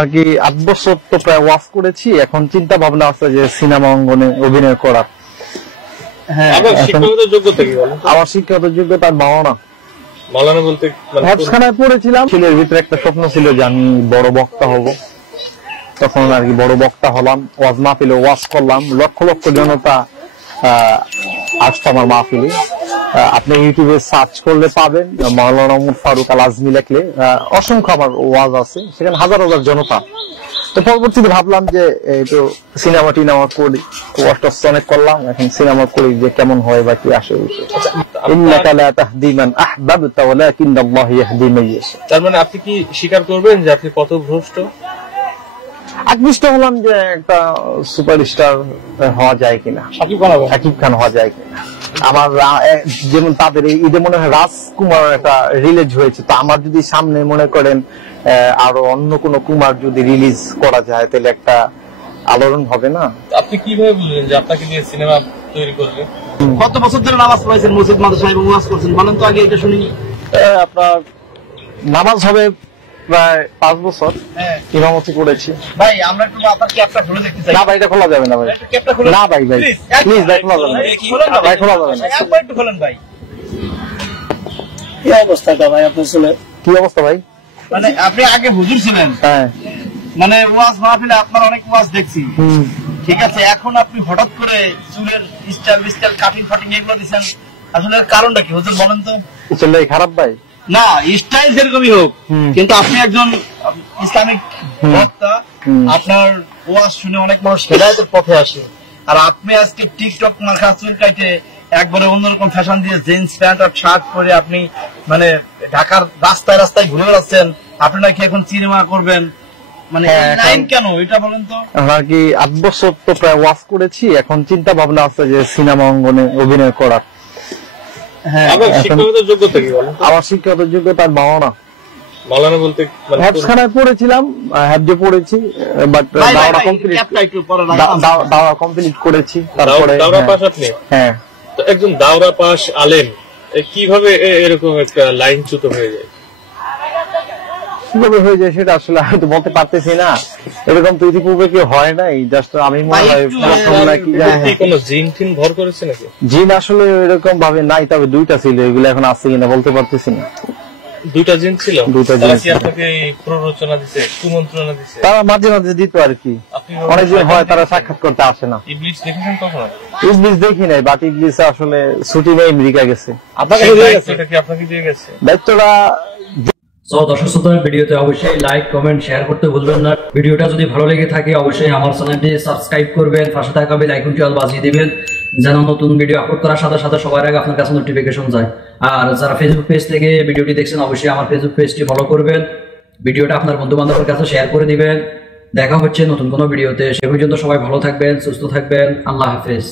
আর কি 8 বছর তো প্রায় ওয়াজ করেছি, এখন চিন্তা ভাবনা আছে যে সিনেমা অঙ্গনে অভিনয় করার। হ্যাঁ, শিক্ষাগত যোগ্যতা কি বলেন? আমার শিক্ষাগত যোগ্যতা মাওলানা। মাওলানা বলতে হেফজখানায় পড়েছিলাম। ছেলের ভিতরে একটা স্বপ্ন ছিল যে আমি বড় বক্তা হব, তখন আর কি বড় বক্তা হলাম, ওয়াজ মাহফিলে ওয়াজ করলাম, লক্ষ লক্ষ জনতা আসতো আমার মাহফিলে। আপনি ইউটিউবে সার্চ করলে পাবেন, মাওলানা উমর ফারুক আল আজমি লিখলে অসংখ্য আমার ওয়াজ আছে, সেখানে হাজার হাজার জনতা। তো পরবর্তীতে ভাবলাম যে একটু সিনেমা টিনেমা করি, ওয়াজ অনেক করলাম, এখন সিনেমা করি যে কেমন হয় বা কি আসে। ইন্নাকা লা তাহদি মান আহবাবতা ওয়ালাকিন্নাল্লাহু ইয়াহদি মান ইয়াশা। তার মানে আপনি কি স্বীকার করবেন যে আপনি পথভ্রষ্ট? আকৃষ্ট হলাম যে একটা সুপারস্টার হওয়া যায় কিনা, শাকিব খান হওয়া যায় কিনা। আমার যেমন তাদের ঈদে মনে হয় রাজকুমার একটা রিলিজ হয়েছে, তো আমার যদি সামনে মনে করেন আরো অন্য কোন কুমার যদি রিলিজ করা যায় তাহলে একটা আলোড়ন হবে না। আপনি কিভাবে বুঝলেন যে আপনাকে দিয়ে সিনেমা তৈরি করবে? কত বছর ধরে নামাজ পড়াইছেন মসজিদ মাদ্রাসায় এবং ওয়াজ করছেন বলেন তো আগে, এটা শুনি। আপনার নামাজ হবে প্রায় 5 বছর, ইমামতি করেছি। ভাই আমরা একটু আপনার ক্যাপটা খুলে দেখতে চাই। না ভাই, এটা খোলা যাবে না ভাই, ক্যাপটা খুলে না ভাই, ভাই প্লিজ ভাই খোলা যাবে না, ভাই খোলা যাবে না, একবার একটু খুলেন ভাই। কি অবস্থাটা ভাই আপনার ছেলে? কি অবস্থা ভাই? মানে আপনি আগে হুজুর ছিলেন, হ্যাঁ, মানে ওয়াজ মাহফিলে আপনার অনেক ওয়াজ দেখছি, ঠিক আছে, এখন আপনি হঠাৎ করে চুলের স্টাইল কাটিং ফাটিং এগুলো দিচ্ছেন, আসলে কারণটা কি হুজুর বলেন তো? ছেলে খারাপ ভাই না, স্টাইল যেরকমই হোক, কিন্তু আপনি একজন ইসলামিক বক্তা, আপনার ওয়াজ শুনে অনেক মানুষ হেদায়েতের পথে আসে, আর আপনি আজকে টিকটক মার্কা চুল কাটে একবারে অন্যরকম ফ্যাশন দিয়ে জিন্স প্যান্ট আর শার্ট পরে আপনি মানে ঢাকার রাস্তায় রাস্তায় ঘুরে বেড়াচ্ছেন, আপনি নাকি এখন সিনেমা করবেন, মানে লাইন কেন এটা বলেন তো? আর কি 8 বছর তো প্রায় ওয়াজ করেছি, এখন চিন্তা ভাবনা আছে যে সিনেমা অঙ্গনে অভিনয় করার। শিক্ষাগত যোগ্যতা কি বলেন? আমার শিক্ষাগত যোগ্যতা মাওলানা। মাওলানা বলতে হেফজখানায় পড়েছিলাম, হেফজে পড়েছি, বাট দাওরা কমপ্লিট করেছি। তারপরে দাওরা পাস আপনি? হ্যাঁ। তো একজন দাওরা পাস আলেম কিভাবে এরকম একটা লাইনচ্যুত হয়ে যায়? কিভাবে হয়ে যায় সেটা আসলে আমি তো বলতে পারতেছি না, এরকম তো ইতিপূর্বে কি হয় নাই, জাস্ট আমি মনে হয় কোন জিন টিন ভর করেছে নাকি? জিন আসলে এরকম ভাবে নাই, তবে 2টা ছিল, এগুলো এখন আছে কিনা বলতে পারতেছি না। 2টা জিন ছিল? 2টা জিন আপনাকে প্ররোচনা দিছে, কুমন্ত্রণা দিছে? তারা মাঝে মাঝে দিত আর কি, অনেকদিন হয় তারা সাক্ষাৎ করতে আসে না। ইবলিস দেখেছেন কখনো? ইবলিস দেখি নাই, বাট ইবলিস আসলে ছুটি নেই, আমেরিকা গেছে। আপনাকে দিয়ে গেছে দায়িত্বটা। দর্শক শ্রোতা, ভিডিওতে অবশ্যই লাইক কমেন্ট শেয়ার করতে ভুলবেন না। ভিডিওটা যদি ভালো লেগে থাকে অবশ্যই আমার চ্যানেলটি সাবস্ক্রাইব করবেন, পাশে থাকা বেল আইকনটি অল বাজিয়ে দিবেন, যেন নতুন ভিডিও আপলোড করার সাথে সাথে সবার আগে আপনার কাছে নোটিফিকেশন যায়। আর যারা ফেসবুক পেজ থেকে ভিডিওটি দেখছেন অবশ্যই আমার ফেসবুক পেজটি ফলো করবেন, ভিডিওটা আপনার বন্ধু বান্ধবের কাছে শেয়ার করে দিবেন। দেখা হচ্ছে নতুন কোনো ভিডিওতে, সে পর্যন্ত সবাই ভালো থাকবেন, সুস্থ থাকবেন, আল্লাহ হাফেজ।